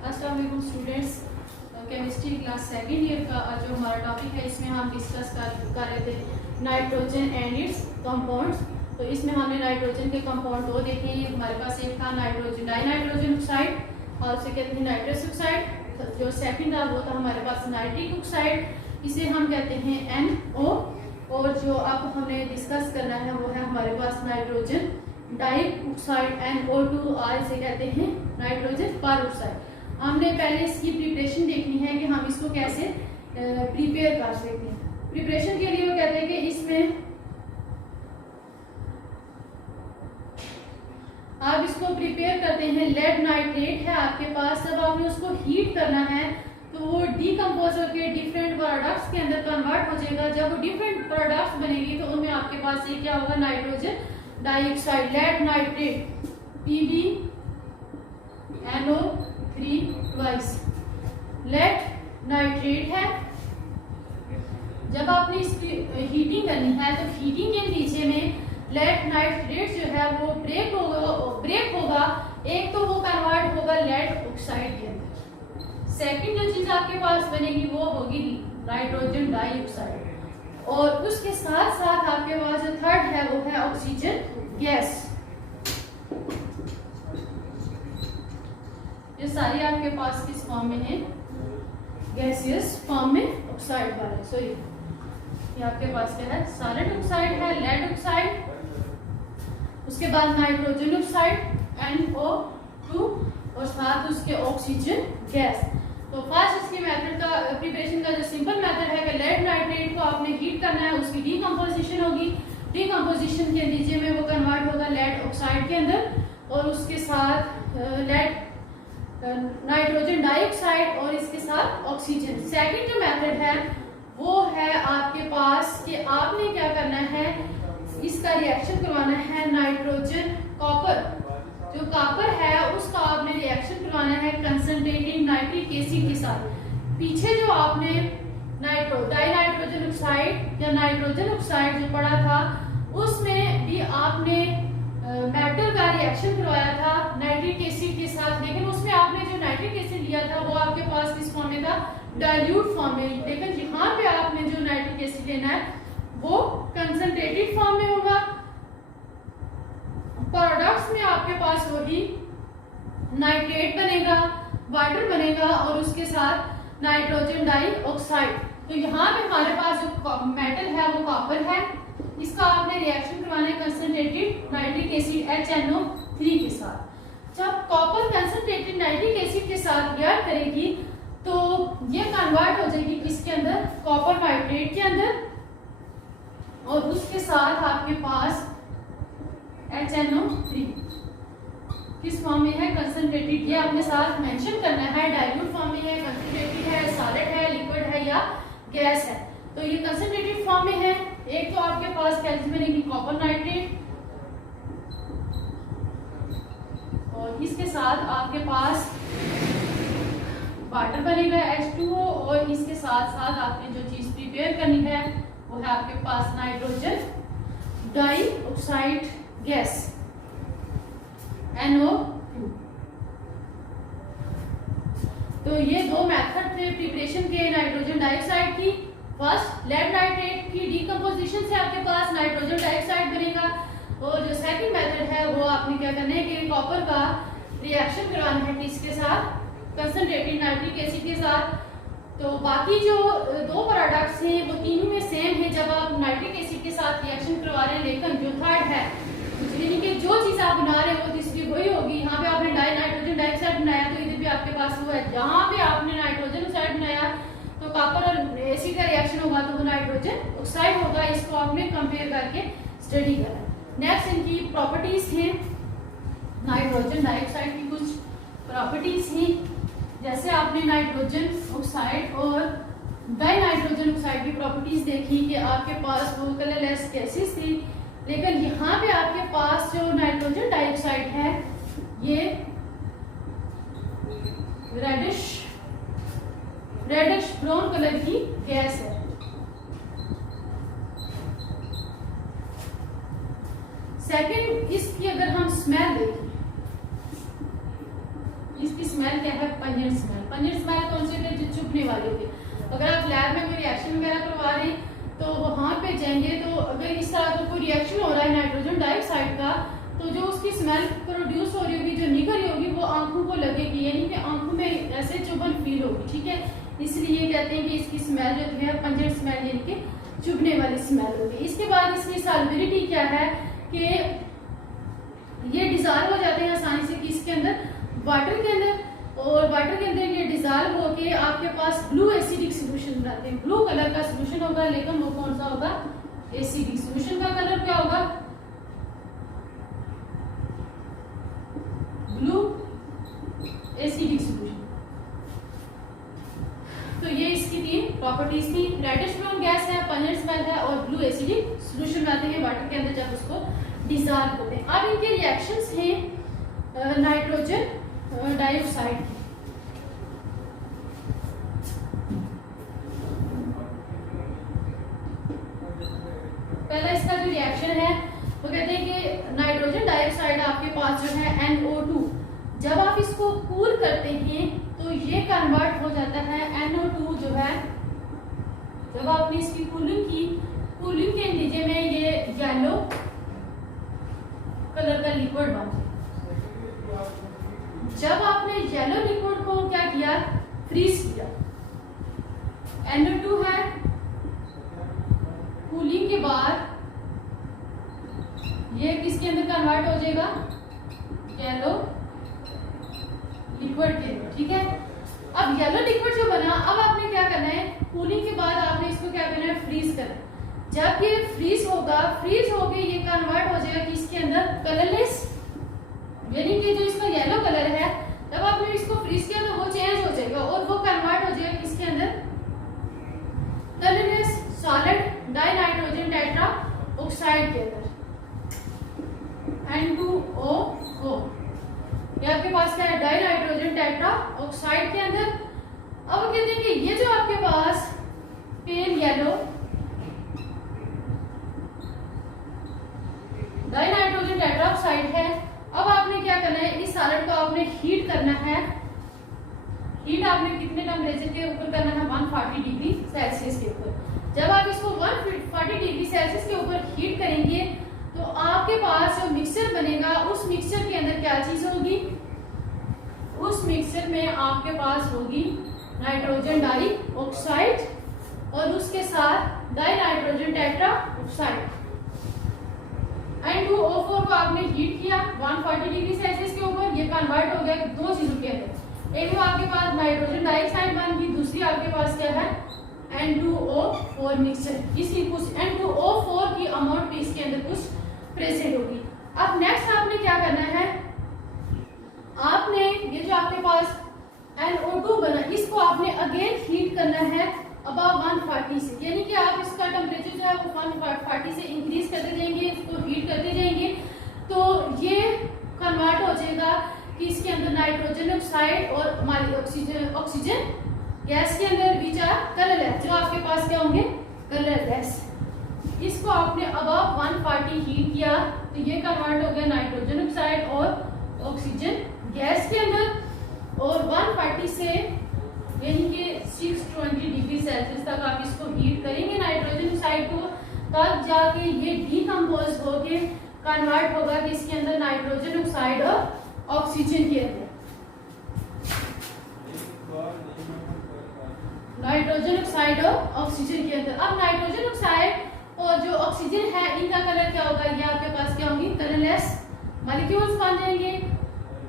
अस्सलाम वालेकुम students. Chemistry class second year का जो हमारा टॉपिक है इसमें हम डिस्कस कर रहे थे नाइट्रोजन एंड इट्स कंपाउंड्स। तो इसमें हमने नाइट्रोजन के कंपाउंड दो देखे। हमारे पास एक था नाइट्रोजन डाइनाइट्रोजन ऑक्साइड और उसे कहते हैं नाइट्रस ऑक्साइड। जो सेकंड था वो था हमारे पास नाइट्रिक ऑक्साइड, इसे हम कहते हैं NO। और जो अब हमने डिस्कस करना है वो है हमारे पास नाइट्रोजन डाइऑक्साइड NO2 और इसे कहते हैं नाइट्रोजन पर ऑक्साइड। हमने पहले इसकी प्रिपरेशन देखनी है कि हम इसको कैसे प्रिपेयर कर सकते हैं। प्रिपरेशन के लिए वो कहते हैं कि इसमें आप इसको प्रिपेयर करते हैं। लेड नाइट्रेट है आपके पास, जब आपने उसको हीट करना है तो वो डीकम्पोज होकर डिफरेंट प्रोडक्ट्स के अंदर कन्वर्ट हो जाएगा। जब वो डिफरेंट प्रोडक्ट्स बनेगी तो उनमें आपके पास ये क्या होगा, nitrogen dioxide lead nitrate PbNO3 twice lead nitrate है। जब आपने इसकी हीटिंग करनी है तो हीटिंग के नीचे में लेड नाइट्रेट जो है वो ब्रेक होगा। एक तो वो कन्वर्ट होगा लेड ऑक्साइड के अंदर। सेकंड जो चीज आपके पास बनेगी वो होगी नाइट्रोजन डाइऑक्साइड। और उसके साथ साथ आपके पास जो थर्ड है वो है ऑक्सीजन गैस। ये सारी आपके पास किस फॉर्म में है, गैसियस फॉर्म में ऑक्साइड वाले। सो ये आपके पास क्या है, सॉलिड ऑक्साइड है लेड ऑक्साइड। उसके बाद नाइट्रोजन ऑक्साइड NO2 और साथ उसके ऑक्सीजन गैस। तो फर्स्ट इसकी मेथड का प्रिपरेशन का जो सिंपल मेथड है कि लेड नाइट्रेट को आपने हीट करना है, उसकी डीकम्पोजिशन होगी। डीकम्पोजिशन के नतीजे में वो कन्वर्ट होगा लेड ऑक्साइड के अंदर और उसके साथ लेड नाइट्रोजन डाइऑक्साइड और इसके साथ ऑक्सीजन। सेकंड जो मेथड है वो है आपके पास कि आपने क्या करना है, इसका रिएक्शन करवाना है नाइट्रोजन कॉपर। जो कॉपर है उसका आपने रिएक्शन करवाना है कंसंट्रेटेड नाइट्रिक एसिड के साथ। पीछे जो आपने डाइनाइट्रोजन ऑक्साइड या नाइट्रोजन ऑक्साइड जो पढ़ा था उसमें भी आपने मेटल का रिएक्शन करवाया था नाइट्रिक एसिड के साथ। लेकिन उसमें आपने जो नाइट्रिक एसिड लिया था वो आपके पास किस फॉर्म में था, डाइल्यूट फॉर्म में। लेकिन यहाँ पे आपने जो नाइट्रिक एसिड लेना है वो कंसंट्रेटेड फॉर्म में होगा। प्रोडक्ट्स में आपके पास वही नाइट्रेट बनेगा, वाटर बनेगा और उसके साथ नाइट्रोजन डाइऑक्साइड। तो यहाँ पे हमारे पास जो मेटल है वो कॉपर है, इसका आपने रिएक्शन करवाना है कंसंट्रेटेड नाइट्रिक एसिड HNO3 के साथ। जब कॉपर कंसंट्रेटेड नाइट्रिक एसिड के साथ रिएक्ट करेगी तो ये कन्वर्ट हो जाएगी किसके अंदर, कॉपर नाइट्रेट के अंदर। और उसके साथ आपके पास HNO3 किस फॉर्म में है, कंसंट्रेटेड। ये आपने साथ मेंशन करना है, डाइल्यूट फॉर्म में है, कंसंट्रेटेड है, सॉलिड है, लिक्विड है या गैस है। तो ये कंसंट्रेटेड फॉर्म में है। एक तो आपके पास क्या चीज बनेगी, कॉपर नाइट्रेट और इसके साथ आपके पास वाटर बनेगा H2O और इसके साथ साथ आपने जो चीज प्रिपेयर करनी है वो है आपके पास नाइट्रोजन डाइऑक्साइड गैस NO2। तो ये दो मेथड थे प्रिपरेशन के नाइट्रोजन डाइऑक्साइड की। फर्स्ट लेड नाइट्रेट की डीकम्पोजिशन से आपके पास नाइट्रोजन डाइऑक्साइड बनेगा और जो सेकंड मेथड है वो आपने क्या करना है कि कॉपर का रिएक्शन करवाना है किसके साथ, कंसंट्रेटेड नाइट्रिक एसिड के साथ। तो बाकी जो दो प्रोडक्ट्स हैं वो तीनों में सेम है जब आप नाइट्रिक एसिड के साथ रिएक्शन करवा रहे हैं। लेकिन जो थर्ड है यानी कि जो चीज आप बना रहे हो वो तीसरी वही होगी। यहाँ पे आपने नाइट्रोजन डाइऑक्साइड बनाया तो इधर भी आपके पास वो है। जहाँ पे आपने नाइट्रोजन ऑक्साइड बनाया तो कॉपर और एसिड का रिएक्शन होगा तो वो नाइट्रोजन ऑक्साइड होगा। इसको आपने कंपेयर करके स्टडी करना। नेक्स्ट इनकी प्रॉपर्टीज हैं, नाइट्रोजन डाइऑक्साइड की कुछ प्रॉपर्टीज हैं। जैसे आपने नाइट्रोजन ऑक्साइड और डाइनाइट्रोजन ऑक्साइड की प्रॉपर्टीज देखी कि आपके पास वो कलरलेस गैसेस थी। लेकिन यहाँ पे आपके पास जो नाइट्रोजन डाइऑक्साइड है ये रेडिश ब्राउन कलर की गैस है। सेकंड, इसकी अगर हम स्मेल देखें, उसकी स्मेल क्या है, पंजेंट स्मेल। पंजेंट स्मेल कौन से होते हैं, जो चुभने वाले होते हैं। अगर आप लैब में कोई रिएक्शन वगैरह करवा रहे हैं तो वहाँ पे जाएंगे, तो अगर इस तरह का कोई रिएक्शन हो रहा है नाइट्रोजन डाइऑक्साइड का, तो जो उसकी स्मेल प्रोड्यूस हो रही होगी, जो निकल रही होगी, वो आंखों को लगेगी, यानी कि आंखों में ऐसे चुभन फील होगी, ठीक है। इसलिए कहते हैं कि इसकी स्मेल जो है पंजेंट स्मेल, यानी कि चुभने वाली स्मेल होगी। इसके बाद इसकी सॉल्युबिलिटी क्या है कि ये डिजॉल्व हो जाते हैं आसानी से किसके अंदर, वाटर के अंदर, और वाटर के अंदर ये डिजॉल्व होके आपके पास ब्लू एसिडिक सोल्यूशन बनाते हैं। ब्लू कलर का सोल्यूशन होगा, लेकिन वो कौन सा होगा, एसिडिक। सोल्यूशन का कलर क्या होगा, ब्लू एसिडिक सोल्यूशन। तो ये इसकी तीन प्रॉपर्टीज थी, रेडिश ब्राउन गैस है, पंजेंट स्मेल है, और ब्लू एसिडिक सोल्यूशन बनाते हैं वाटर के अंदर जब उसको डिजॉल्व करते हैं। अब इनके रिएक्शंस हैं नाइट्रोजन डाइऑक्साइड की। पहला इसका जो रिएक्शन है वो कहते हैं कि नाइट्रोजन डाइऑक्साइड आपके पास जो है NO2, जब आप इसको कूल करते हैं तो ये कन्वर्ट हो जाता है NO2 जो है, जब आपने इसकी कूलिंग की, कूलिंग के नतीजे में ये येलो कलर का लिक्विड बन जाए। जब आपने येलो लिक्विड को क्या किया, फ्रीज किया, NO2 है, कूलिंग के बाद ये किसके अंदर कन्वर्ट हो जाएगा, येलो लिक्विड के अंदर, ठीक है। अब येलो लिक्विड जो बना, अब आपने क्या करना है, कूलिंग के बाद आपने इसको क्या करना है, फ्रीज करना है। जब ये फ्रीज होगा, फ्रीज होके ये कन्वर्ट हो जाएगा किसके अंदर, कलरलेस, यानी कि जो इसका येलो कलर है, जब आपने इसको फ्रीज किया तो वो चेंज हो जाएगा और वो कन्वर्ट हो जाएगा किसके अंदर, colourless solid dinitrogen tetra oxide के अंदर, N2O4। ये आपके पास क्या है, डाइनाइट्रोजन टेट्रा ऑक्साइड के अंदर। अब कहते हैं कि ये जो आपके पास pale yellow dinitrogen tetra oxide है, अब आपने क्या करना है, इस सॉलिड को आपने हीट करना है। हीट आपने कितने टेम्परेचर के ऊपर करना है, 140 डिग्री सेल्सियस के ऊपर। जब आप इसको 140 डिग्री सेल्सियस के ऊपर हीट करेंगे तो आपके पास जो मिक्सचर बनेगा, उस मिक्सचर के अंदर क्या चीज होगी, उस मिक्सचर में आपके पास होगी नाइट्रोजन डाइऑक्साइड और उसके साथ डाइनाइट्रोजन टेट्रा ऑक्साइड। N2O4 को आपने हीट किया 140 डिग्री सेल्सियस के ऊपर, ये कन्वर्ट हो गया दो चीजों के अंदर, एक तो आपके पास नाइट्रोजन डाइऑक्साइड बन गई, दूसरी आपके पास क्या है, N2O4 मिक्सचर। इसकी कुछ N2O4 की अमाउंट भी इसके अंदर कुछ प्रेजेंट होगी। अब नेक्स्ट आपने क्या करना है, आपने ये जो आपके पास NO2 बना, इसको आपने अगेन हीट करना है अबव 140 से, यानी कि आप इसका टेम्परेचर जो है वो 140 से इंक्रीज करते जाएंगे, इसको हीट करते जाएंगे, तो ये कन्वर्ट हो जाएगा कि इसके अंदर नाइट्रोजन ऑक्साइड और हमारी ऑक्सीजन गैस के अंदर बीच कलर है, जो आपके पास क्या होंगे, कलरलेस। इसको आपने अबव 140 हीट किया तो ये कन्वर्ट हो गया नाइट्रोजन ऑक्साइड और ऑक्सीजन गैस के अंदर, और 140 से यानी कि 620 डिग्री सेल्सियस तक आप इसको हीट करेंगे नाइट्रोजन ऑक्साइड को, तब जाके ये डीकम्पोज होके कन्वर्ट होगा कि इसके अंदर नाइट्रोजन ऑक्साइड और ऑक्सीजन के अंदर। नाइट्रोजन ऑक्साइड और ऑक्सीजन के अंदर। अब नाइट्रोजन ऑक्साइड और जो ऑक्सीजन है इनका कलर क्या होगा, ये आपके पास क्या होंगी, कलरलेस मॉलिक्यूल्स बन जाएंगे,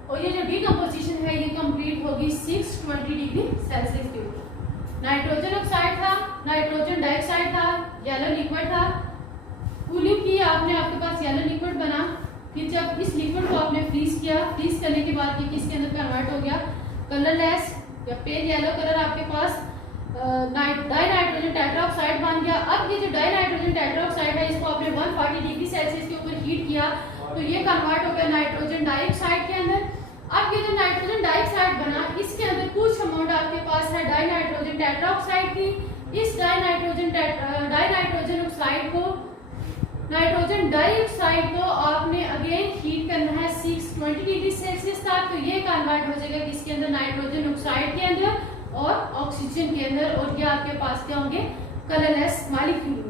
और ये जो डीकम्पोजिशन है ये कंप्लीट होगी 620 डिग्री सेल्सियस के ऊपर। नाइट्रोजन ऑक्साइड था, नाइट्रोजन डाइऑक्साइड था, येलो लिक्विड था, कूलिंग की आपने, आपके पास येलो लिक्विड बना, फिर जब इस लिक्विड को आपने फ्रीज किया, फ्रीज करने के बाद ये किसके अंदर कन्वर्ट हो गया, कलरलेस या पेल येलो कलर आपके पास डाइनाइट्रोजन टेट्राऑक्साइड बन गया। अब ये जो डाइनाइट्रोजन टेट्राऑक्साइड है इसको आपने 140 डिग्री सेल्सियस के ऊपर हीट किया तो ये कन्वर्ट हो गया नाइट्रोजन डाइऑक्साइड के अंदर। अब ये जो नाइट्रोजन डाइऑक्साइड बना इसके अंदर कुछ अमाउंट आपके पास है डाइनाइट्रोजन टेट्राऑक्साइड की। इस डाइनाइट्रोजन ऑक्साइड को, नाइट्रोजन डाइऑक्साइड को आपने अगेन हीट करना है 620 डिग्री सेल्सियस था, तो ये कन्वर्ट हो जाएगा किसके अंदर, नाइट्रोजन ऑक्साइड के अंदर और ऑक्सीजन के अंदर, और ये आपके पास क्या होंगे, कलरलेस मॉलिक्यूल होंगे।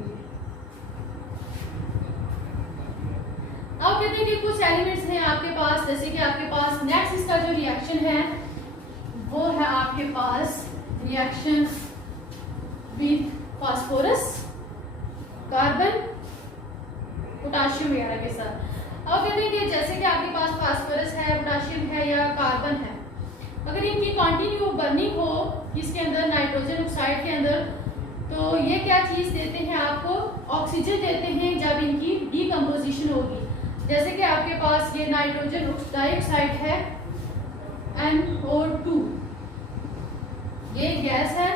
अब कहते हैं कि कुछ एलिमेंट्स हैं आपके पास, जैसे कि आपके पास नेक्स्ट इसका जो रिएक्शन है वो है आपके पास reaction with phosphorus, carbon, potassium वगैरह के साथ। अब कहते हैं कि जैसे कि आपके पास फास्फोरस है, पोटाशियम है या कार्बन है, अगर इनकी कंटिन्यू बर्निंग हो किसके अंदर, नाइट्रोजन ऑक्साइड के अंदर, तो ये क्या चीज देते हैं आपको, ऑक्सीजन देते हैं जब इनकी डीकंपोजिशन होगी। जैसे कि आपके पास ये नाइट्रोजन डाइऑक्साइड है NO2, ये गैस है,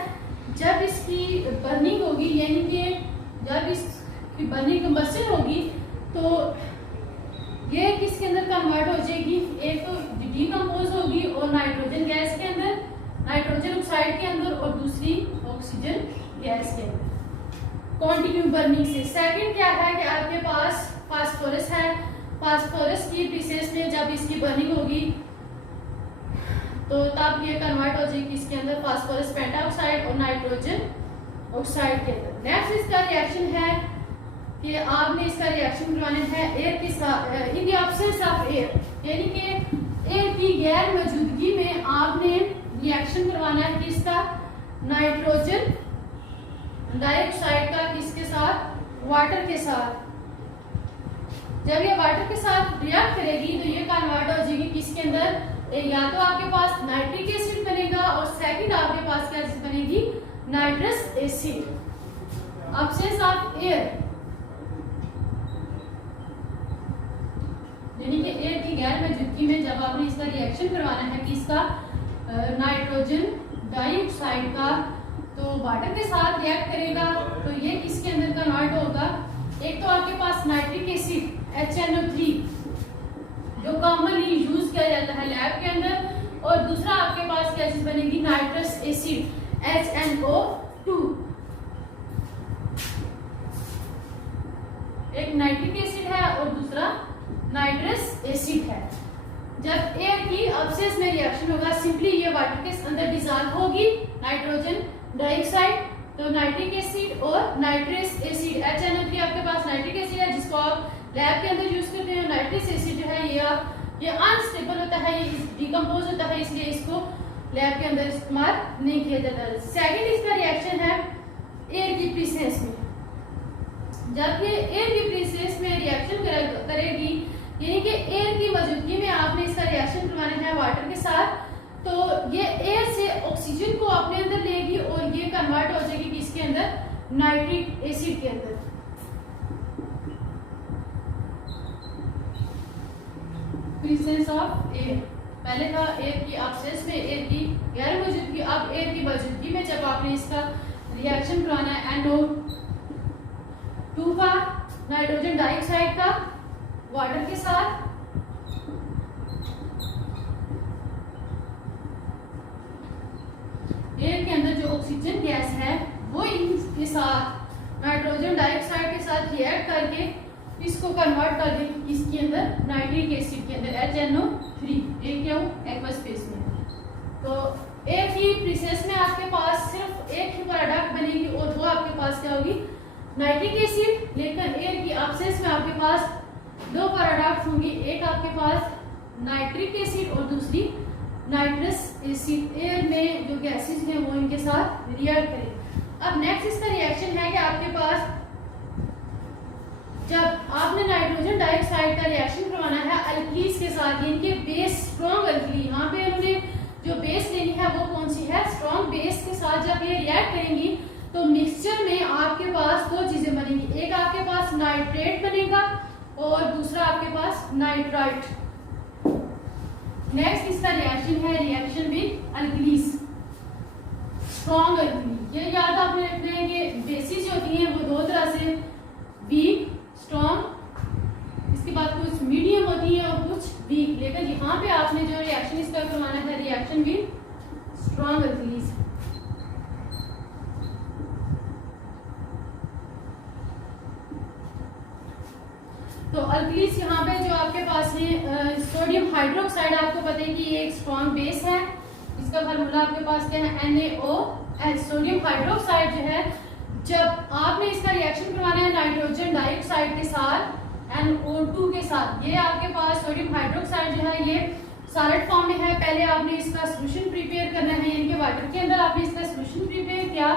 जब इसकी बर्निंग होगी यानी कि जब इसकी बर्निंग कंबशन होगी तो ये किसके अंदर कन्वर्ट हो जाएगी, एक तो डीकंपोज होगी और नाइट्रोजन गैस के अंदर, नाइट्रोजन ऑक्साइड के अंदर, और दूसरी ऑक्सीजन गैस के अंदर कंटिन्यू बर्निंग से। सेकंड क्या है कि आपके पास फास्फोरस है, फास्फोरस की पीसेस में जब इसकी बर्निंग होगी तो तब ये कन्वर्ट हो जाएगी किसके अंदर, फास्फोरस पेंटाऑक्साइड और नाइट्रोजन ऑक्साइड के अंदर। नेक्स्ट इसका रिएक्शन है कि आपने इसका रिएक्शन करवाना है एयर के साथ, in the absence of air, यानी कि एयर की गैर मौजूदगी में आपने रिएक्शन करवाना है किसका, नाइट्रोजन डाइऑक्साइड का, किसके साथ, वाटर के साथ। जब ये वाटर के साथ रिएक्ट करेगी तो ये कन्वर्ट हो जाएगी किसके अंदर, या तो आपके पास नाइट्रिक एसिड बनेगा और सेकंड आपके पास क्या चीज बनेगी, nitrous acid. Absence of air यानी कि एयर की गैर मौजूदगी में जब आपने इसका रिएक्शन करवाना है किसका, नाइट्रोजन डाइऑक्साइड का, तो वाटर के साथ रिएक्ट करेगा तो ये किसके अंदर कन्वर्ट होगा, एक तो आपके पास नाइट्रिक एसिड HNO3 जो कॉमनली यूज किया जाता है लैब के अंदर, और दूसरा आपके पास क्या चीज बनेगी, नाइट्रस एसिड HNO2। एक नाइट्रिक एसिड है और दूसरा नाइट्रस एसिड है। जब एयर की एब्सेंस में रिएक्शन होगा, सिंपली ये वाटर के अंदर डिसॉल्व होगी नाइट्रोजन डाइऑक्साइड, तो नाइट्रिक एसिड और नाइट्रस एसिड, HNO3 आपके पास नाइट्रिक एसिड है जिसको आप लैब के अंदर यूज करते हैं। नाइट्रिक एसिड जो है ये अनस्टेबल होता है, ये डिकम्पोज होता है, इसलिए इसको लैब के अंदर इस्तेमाल नहीं किया जाता। सेकंड इसका रिएक्शन है एयर की प्रेजेंस में। जब ये एयर की प्रेजेंस में रिएक्शन करेगी, यानी कि एयर की मौजूदगी में आपने इसका रिएक्शन करवाना है वाटर के साथ, तो ये एयर से ऑक्सीजन को अपने अंदर लेगी और ये कन्वर्ट हो जाएगी किसके अंदर, नाइट्रिक एसिड के अंदर। प्रेजेंस ऑफ एयर, पहले था एयर की एब्सेंस में एयर की गैर मौजूदगी, अब एयर की मौजूदगी में जब आपने इसका रिएक्शन करवाना है NO2 का, नाइट्रोजन डाइऑक्साइड का, वाटर के साथ, एयर के अंदर जो ऑक्सीजन गैस है वो इसके साथ नाइट्रोजन डाइऑक्साइड के साथ रिएक्ट करके इसको कन्वर्ट कर देगी इसके अंदर नाइट्रिक एसिड के अंदर HNO3, एक क्या हो एक्वस फेज में। तो एयर की प्रेजेंस में आपके पास सिर्फ एक ही प्रोडक्ट बनेगी और वो आपके पास क्या होगी, नाइट्रिक एसिड। लेकिन एयर की एब्सेंस में आपके पास दो प्रोडक्ट होंगी, एक आपके पास नाइट्रिक एसिड और दूसरी नाइट्रस एसिड। एयर में जो गैसेस हैं वो इनके साथ रिएक्ट करें। अब नेक्स्ट इसका रिएक्शन है कि आपके पास जब आपने नाइट्रोजन डाइऑक्साइड का रिएक्शन करवाना है अल्कीन्स के साथ, इनके बेस स्ट्रॉन्ग अल्कीन, यहाँ पे उन्होंने जो बेस लेनी है वो कौन सी है, स्ट्रॉन्ग बेस के साथ जब ये रिएक्ट करेंगी तो मिक्सचर में आपके पास दो चीजें बनेंगी, एक आपके पास नाइट्रेट बनेगा और दूसरा आपके पास नाइट्राइट। नेक्स्ट इसका रिएक्शन है reaction with alkenes, strong alkyne. ये याद आपने रखना है कि बेसिस जो होती हैं वो दो तरह से, वीक, स्ट्रॉन्ग, इसके बाद कुछ मीडियम होती है और कुछ वीक। लेकिन यहाँ पे आपने जो रिएक्शन इसका करवाना है रिएक्शन विद स्ट्रॉन्ग अल्कीन्स। तो अल्कीन्स यहाँ पे जो आपके पास है सोडियम हाइड्रोक्साइड, आपको पता है कि ये एक स्ट्रॉन्ग बेस है, इसका फार्मूला आपके पास क्या है, NaOH। सोडियम हाइड्रोक्साइड जो है, जब आपने इसका रिएक्शन करवाना है नाइट्रोजन डाइऑक्साइड के साथ, NO2 के साथ, ये आपके पास सोडियम हाइड्रोक्साइड जो है ये सॉलिड फॉर्म में है। पहले आपने इसका सॉल्यूशन प्रिपेयर करना है, यानी कि वाटर के अंदर आपने इसका सॉल्यूशन प्रिपेयर किया,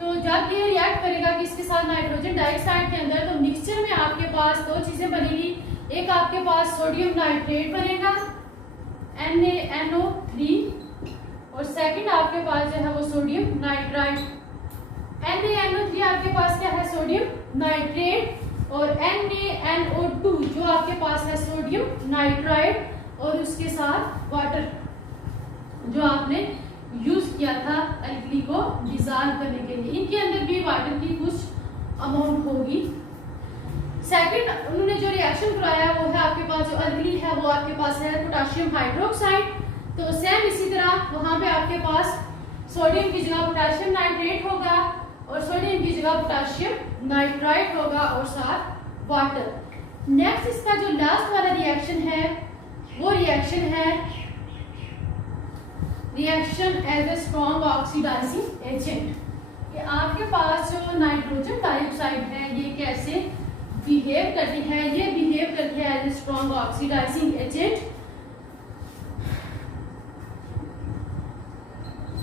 तो जब ये रिएक्ट करेगा कि इसके साथ नाइट्रोजन डाइऑक्साइड के अंदर, तो मिक्सचर में आपके पास दो चीजें बनेगी। एक आपके पास सोडियम नाइट्रेट बनेगा NaNO3, और सेकंड आपके पास जो है वो सोडियम नाइट्राइट। NaNO3 आपके पास क्या है, सोडियम नाइट्रेट, और NaNO2 जो आपके पास है सोडियम नाइट्राइट, और उसके साथ वाटर जो आपने यूज किया था एल्कली को डिसॉल्व करने के लिए। इनके अंदर भी वाटर की कुछ अमाउंट होगी। सेकंड उन्होंने जो रिएक्शन कराया वो है आपके पास जो एल्कली है वो आपके पास है पोटेशियम हाइड्रोक्साइड। तो सेम इसी तरह वहां पे आपके पास सोडियम की जगह पोटेशियम नाइट्रेट होगा, और सोडियम की जगह पोटेशियम नाइट्राइट होगा, और साथ वाटर। नेक्स्ट इसका जो लास्ट वाला रिएक्शन है वो रिएक्शन है reaction as a strong oxidising agent. कि आपके पास जो नाइट्रोजन डाइऑक्साइड है ये कैसे बिहेव करती है, ये बिहेव करती है as a strong oxidising agent,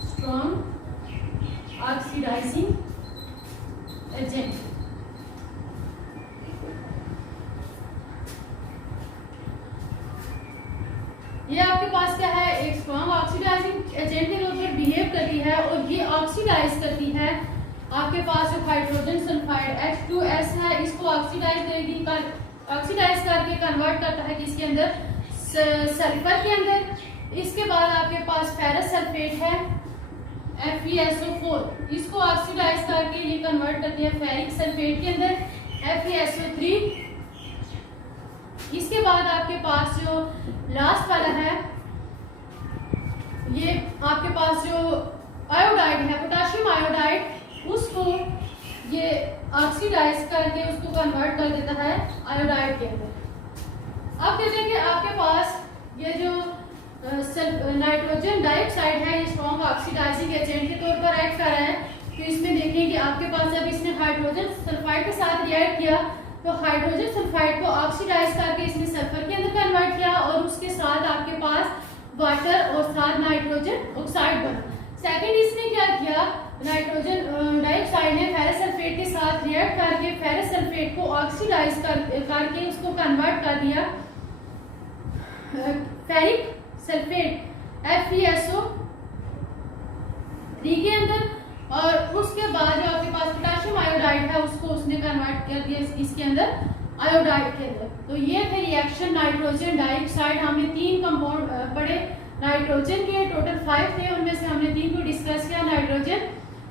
strong oxidising agent. ये आपके पास क्या है, एक स्ट्रॉन्ग ऑक्सीडाइजिंग एजेंट के तौर पर बिहेव करती है, और ये ऑक्सीडाइज करती है आपके पास जो हाइड्रोजन सल्फाइड H2S है, इसको ऑक्सीडाइज करेगी, ऑक्सीडाइज करके कन्वर्ट करता है किसके अंदर, सल्फर के अंदर। इसके बाद आपके पास फेरस सल्फेट है FeSO4, इसको ऑक्सीडाइज करके ये कन्वर्ट करती है फेरिक सल्फेट के अंदर FeSO3। इसके बाद आपके पास जो लास्ट वाला है, ये आपके पास जो आयोडाइड है, पोटेशियम आयोडाइड, उसको ये ऑक्सीडाइज करके उसको कन्वर्ट कर देता है आयोडाइड के अंदर। अब कहते हैं कि आपके पास ये जो नाइट्रोजन डाइऑक्साइड है ये स्ट्रॉन्ग ऑक्सीडाइजिंग एजेंट के तौर पर एक्ट कर रहा है। तो इसमें देखें कि आपके पास जब इसने हाइड्रोजन सल्फाइड के साथ रिएक्ट किया तो हाइड्रोजन सल्फाइड को ऑक्सीडाइज करके इसने सल्फर के अंदर कन्वर्ट किया, और उसके साथ आपके पास वाटर और साथ नाइट्रोजन ऑक्साइड बना। सेकंड इसने क्या किया, नाइट्रोजन डाइऑक्साइड ने फेरस सल्फेट के साथ रिएक्ट करके फेरस सल्फेट को ऑक्सीडाइज करके उसको कन्वर्ट कर दिया फेरिक सल्फेट FeSO3 के अंदर, और उसके बाद जो आपके पास पोटेशियम आयोडाइड है उसको उसने कन्वर्ट कर दिया इसके अंदर आयोडाइड के अंदर। तो ये थे रिएक्शन नाइट्रोजन डाइऑक्साइड। हमने 3 कंपाउंड पढ़े नाइट्रोजन के, टोटल 5 थे, उनमें से हमने 3 को डिस्कस किया, nitrogen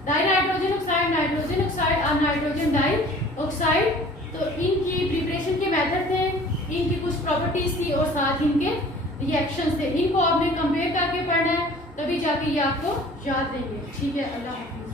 dinitrogen oxide, nitrogen oxide और नाइट्रोजन डाइऑक्साइड। तो इनकी प्रिपरेशन के मेथड थे, इनकी कुछ प्रॉपर्टीज थी, और साथ इनके रिएक्शंस थे। इनको आपने कंपेयर करके पढ़ना है, तभी जाके ये आपको याद रहेंगे। ठीक है, अल्लाह हाफिज़।